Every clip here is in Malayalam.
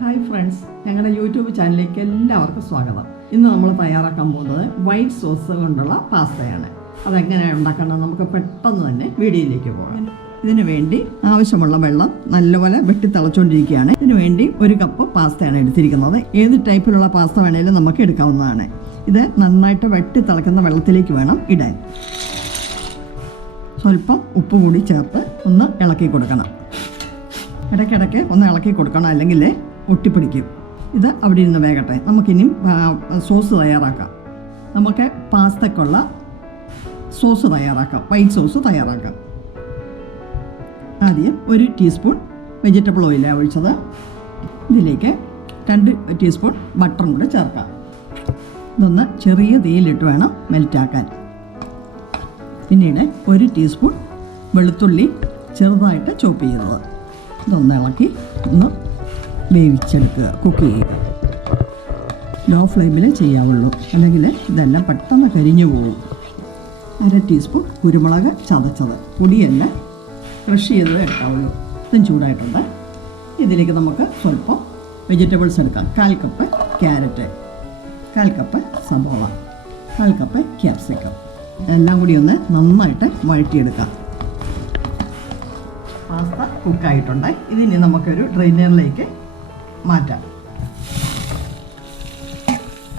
ഹായ് ഫ്രണ്ട്സ് ഞങ്ങളുടെ യൂട്യൂബ് ചാനലിലേക്ക് എല്ലാവർക്കും സ്വാഗതം. ഇന്ന് നമ്മൾ തയ്യാറാക്കാൻ പോകുന്നത് വൈറ്റ് സോസ് കൊണ്ടുള്ള പാസ്തയാണ്. അതെങ്ങനെയാണ് ഉണ്ടാക്കേണ്ടത് നമുക്ക് പെട്ടെന്ന് തന്നെ വീഡിയോയിലേക്ക് പോകാം. ഇതിനു വേണ്ടി ആവശ്യമുള്ള വെള്ളം നല്ലപോലെ വെട്ടി തിളച്ചുകൊണ്ടിരിക്കുകയാണ് ഇതിനു വേണ്ടി ഒരു കപ്പ് പാസ്തയാണ് എടുത്തിരിക്കുന്നത്. ഏത് ടൈപ്പിലുള്ള പാസ്ത വേണേലും നമുക്ക് എടുക്കാവുന്നതാണ്. ഇത് നന്നായിട്ട് വെട്ടി തിളക്കുന്ന വെള്ളത്തിലേക്ക് വേണം ഇടാൻ. സ്വല്പം ഉപ്പ് കൂടി ചേർത്ത് ഒന്ന് ഇളക്കി കൊടുക്കണം. ഇടയ്ക്കിടയ്ക്ക് ഒന്ന് ഇളക്കി കൊടുക്കണം. അല്ലെങ്കിൽ ഒട്ടിപ്പിടിക്കും. ഇത് അവിടെ ഇരുന്ന് വേകട്ടെ. നമുക്കിനിയും സോസ് തയ്യാറാക്കാം. നമുക്ക് പാസ്തക്കുള്ള സോസ് തയ്യാറാക്കാം. വൈറ്റ് സോസ് തയ്യാറാക്കാം. ആദ്യം ഒരു ടീസ്പൂൺ വെജിറ്റബിൾ ഓയിലാണ് ഒഴിച്ചത്. ഇതിലേക്ക് രണ്ട് ടീസ്പൂൺ ബട്ടറും കൂടെ ചേർക്കാം. ഇതൊന്ന് ചെറിയ തീയിലിട്ട് വേണം മെൽറ്റാക്കാൻ. പിന്നീട് ഒരു ടീസ്പൂൺ വെളുത്തുള്ളി ചെറുതായിട്ട് ചോപ്പ് ചെയ്തത് ഇതൊന്ന് ഇളക്കി ഒന്ന് വേവിച്ചെടുക്കുക കുക്ക് ചെയ്യുക. ലോ ഫ്ലെയിമിൽ ചെയ്യാവുള്ളൂ. അല്ലെങ്കിൽ ഇതെല്ലാം പെട്ടെന്ന് കരിഞ്ഞു പോകും. അര ടീസ്പൂൺ കുരുമുളക് ചതച്ചത്. പൊടിയല്ല ക്രഷ് ചെയ്തത് എടുക്കാവുള്ളൂ. ഇതും ചൂടായിട്ടുണ്ട്. ഇതിലേക്ക് നമുക്ക് സ്വല്പം വെജിറ്റബിൾസ് എടുക്കാം. കാൽ കപ്പ് ക്യാരറ്റ് കാൽ കപ്പ് സബോള കാൽ കപ്പ് ക്യാപ്സിക്കം എല്ലാം കൂടി ഒന്ന് നന്നായിട്ട് വഴറ്റിയെടുക്കാം. പാസ്ത കുക്കായിട്ടുണ്ട് ഇതിനി നമുക്കൊരു ഡ്രെയിനറിലേക്ക് മാറ്റാം.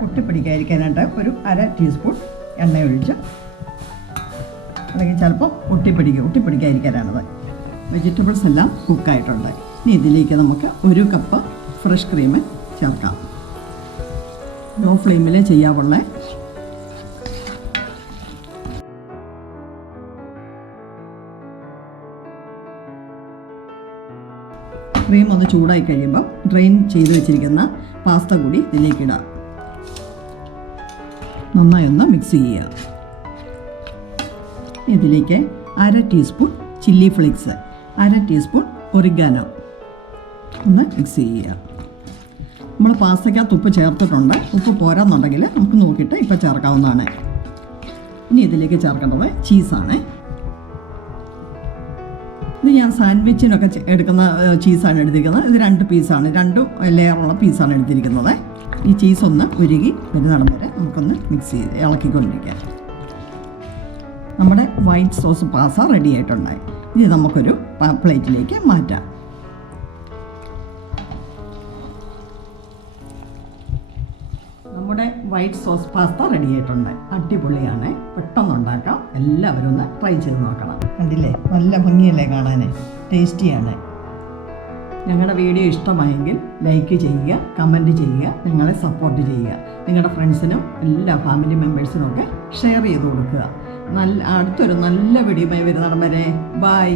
ഒട്ടിപ്പിടിക്കാതിരിക്കാനായിട്ട് ഒരു അര ടീസ്പൂൺ എണ്ണ ഒഴിച്ച് അല്ലെങ്കിൽ ചിലപ്പോൾ ഒട്ടിപ്പിടിക്കുക ഒട്ടിപ്പിടിക്കാതിരിക്കാനാണത് വെജിറ്റബിൾസ് എല്ലാം കുക്കായിട്ടുണ്ട് ഇനി ഇതിലേക്ക് നമുക്ക് ഒരു കപ്പ് ഫ്രഷ് ക്രീം ചേർക്കാം. ലോ ഫ്ലെയിമിൽ ചെയ്യാവുള്ള ക്രീം ഒന്ന് ചൂടായി കഴിയുമ്പോൾ ഡ്രെയിൻ ചെയ്ത് വെച്ചിരിക്കുന്ന പാസ്ത കൂടി ഇതിലേക്ക് ഇടാം. നന്നായി ഒന്ന് മിക്സ് ചെയ്യുക. ഇതിലേക്ക് അര ടീസ്പൂൺ ചില്ലി ഫ്ലേക്സ് അര ടീസ്പൂൺ ഒറിഗാനോ ഒന്ന് മിക്സ് ചെയ്യുക. നമ്മൾ പാസ്തയ്ക്കകത്ത് ഉപ്പ് ചേർത്തിട്ടുണ്ട്. ഉപ്പ് പോരാന്നുണ്ടെങ്കിൽ നമുക്ക് നോക്കിയിട്ട് ഇപ്പോൾ ചേർക്കാവുന്നതാണ്. ഇനി ഇതിലേക്ക് ചേർക്കേണ്ടത് ചീസാണ് ഞാൻ സാൻഡ്വിച്ചിനൊക്കെ എടുക്കുന്ന ചീസാണ് എടുത്തിരിക്കുന്നത്. ഇത് രണ്ട് പീസാണ് രണ്ട് ലെയറുള്ള പീസാണ് എടുത്തിരിക്കുന്നത്. ഈ ചീസ് ഒന്ന് ഉരുകി പെരുന്നാളം വരെ നമുക്കൊന്ന് മിക്സ് ചെയ്ത് ഇളക്കിക്കൊണ്ടിരിക്കാം. നമ്മുടെ വൈറ്റ് സോസ് പാസ റെഡി ആയിട്ടുണ്ടായി. ഇനി നമുക്കൊരു പ്ലേറ്റിലേക്ക് മാറ്റാം. നമ്മുടെ വൈറ്റ് സോസ് പാസ്ത റെഡി ആയിട്ടുണ്ട്. അടിപൊളിയാണ്. പെട്ടെന്ന് ഉണ്ടാക്കാം എല്ലാവരും ഒന്ന് ട്രൈ ചെയ്ത് നോക്കണം. കണ്ടില്ലേ? നല്ല ഭംഗിയല്ലേ കാണാൻ ടേസ്റ്റിയാണ്. ഞങ്ങളുടെ വീഡിയോ ഇഷ്ടമായെങ്കിൽ ലൈക്ക് ചെയ്യുക കമന്റ് ചെയ്യുക ഞങ്ങളെ സപ്പോർട്ട് ചെയ്യുക. നിങ്ങളുടെ ഫ്രണ്ട്സിനും എല്ലാ ഫാമിലി മെമ്പേഴ്സിനും ഒക്കെ ഷെയർ ചെയ്ത് കൊടുക്കുക. നല്ല അടുത്തൊരു നല്ല വീഡിയോയുമായി വരുന്നവരെ ബൈ